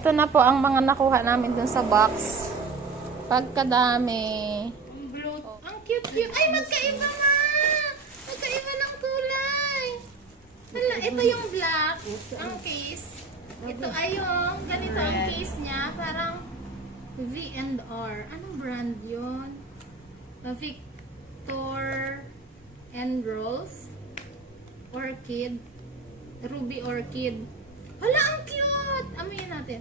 Ito na po ang mga nakuha namin dun sa box. Pagkadami. Ang cute-cute. Ay, magkaiba na! Magkaiba ng kulay. Hala, ito yung black. Ang case. Ito ay yung, ganito ang case niya. Parang V&R. Anong brand yun? Victor and Rose. Orchid. Ruby Orchid. Hala, ang cute! Amoyin natin.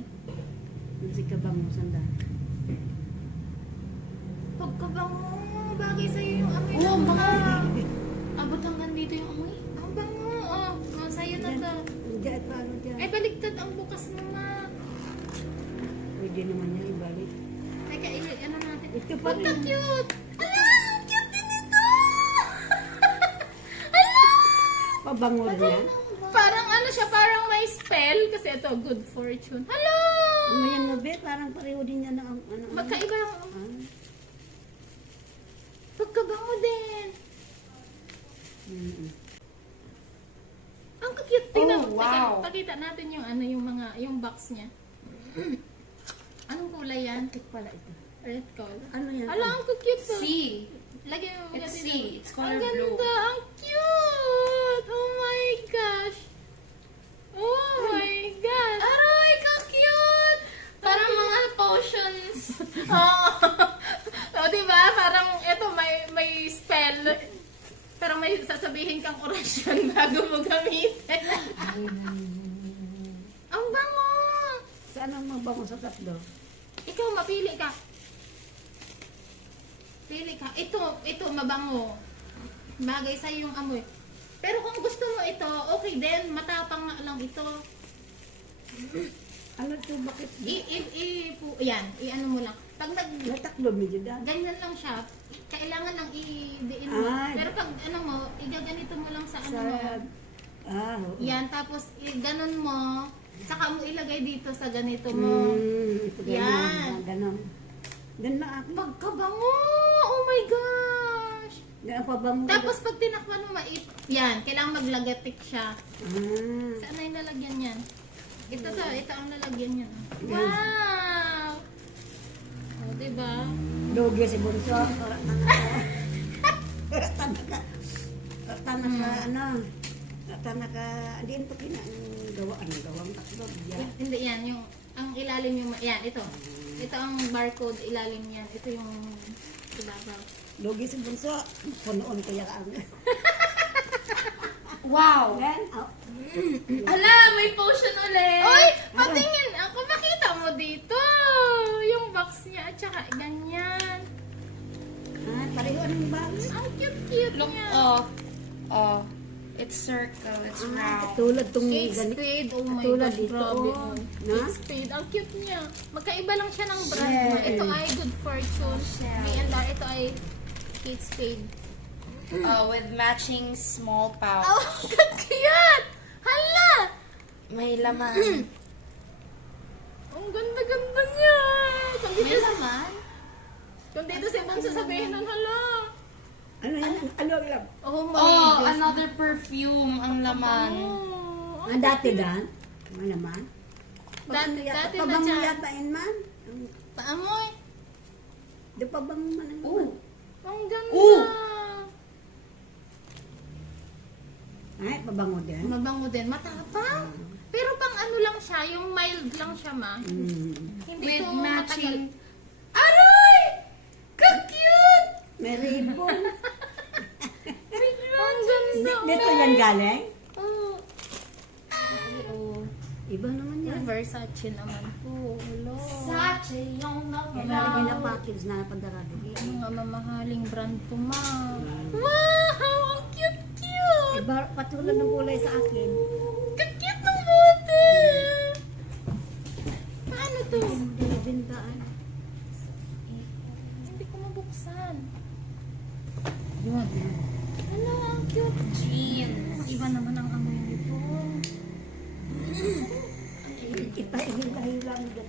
Hindi ka bang mo sanda? Pagkabango, bagay sa'yo yung amoy Oo, ng mga. black. Abot hanggang dito yung amoy. Ang bango, oh. Oh, sa'yo na to. Diyan, paano dyan? Ay, baliktad ang bukas mo, ma. Pwede naman niya ibalik. Teka, ano natin? Ito pa rin. Pagka-cute! Hala, ang cute din ito! Hala! Pabango niya. Parang ano siya, parang may spell. Kasi ito, good fortune. Hala! Ano yan mo, be? Parang pareho din yan ang ano. Magkaiba ang pagkabango din. Ang cute. Tingnan mo. Oh, wow. Teka, pakita natin yung ano, yung box niya. Anong kulay yan? Ito pala ito. Red color. Ano yan? Hala, ang cute to. C. Lagyan mo It's dito. C. It's color Ang blue. ganda. Ang cute. Oh my gosh. Oh my gosh. Aray, ka-cute! Parang mga potions. Oo. O, diba? Parang, eto, may spell. Pero may sasabihin kang orasyon bago mo gamitin. Ang bango! Saan ang mabango sa tatlo? Ikaw, mapili ka. Pili ka. Ito, mabango. Bagay sa'yo yung amoy. Pero kung gusto mo ito, okay din. Matapang nga lang ito. Ano ito? Bakit? Yan, i-ano mo lang. Pag Nataklo medyo dyan. ganyan lang siya, kailangan lang i-diin mo. Ay. Pero pag ano mo, igaganito mo lang sa ano Sa... mo. Oo. Yan, tapos ganon mo, saka mo ilagay dito sa ganito mo. Ito Yan. ganun. Ganun na ako. Pagkabango! Oh my gosh! Ganun pabango. Tapos pag tinakpan mo, yan, kailangan maglagatik siya. Ah. Saan na yung nalagyan yan? Ito ang nalagyan yan. Yan. Wow! O, diba? Doge si Bunso. Tanaka, tanaka, diyan to gawang takbo. Hindi yan, yung, ang ilalim yung, yan, ito. Ito ang barcode, ilalim yan. Ito yung ibabaw. Doge si Bunso. Punoon ko yung Wow! Yan. Ala, may potion ulit. Oy! Patingin! Ako makita mo dito! Yung box niya at saka ganyan. Pareho ang bags. Ang cute-cute Look, niya. oh. It's circle, it's round. Tulad tong Kate Spade. Oh my Tulad gosh, dito, grabe. oh. Oh. Na? Kate Spade. Ang cute niya. Magkaiba lang siya ng brand. Shell. Ito ay Good Fortune. Shell. V&R. Ito ay Kate Spade. With matching small pouch. Oh, cute! Hala! May laman. Ang ganda-ganda niya. Kung May dito, laman? kung dito si Bon sasabihin ng hala. Ano yan? Ano lang? Oh my Oh, gosh. another perfume ang laman. Oh, Ang dati dan? Ano naman? Dati na Pabango siya. yata yun man. Paamoy. Di pabango man ang Ooh. Ang ganda. Ooh. Ay, pabango din. Mabango din. Matapang. Pero pang ano lang siya, yung mild lang siya, ma. Hindi With to matching. matagal. Aray! Ka-cute! May ribbon. Ang ganda. Dito yan galing? Oh. Oh. Iba naman yan. Versace naman po. Hello. Sache yung Kailangan na package na napadarado. Mga mamahaling brand po, ma. Wow! Ang cute-cute! Iba, patulad ng kulay sa akin. Cute ng bote! Paano to? Hindi na bintaan. Hindi ko mabuksan. Yun. Ano, ang cute. jeans. Iba naman ang amoy nito. Ipahilang dito.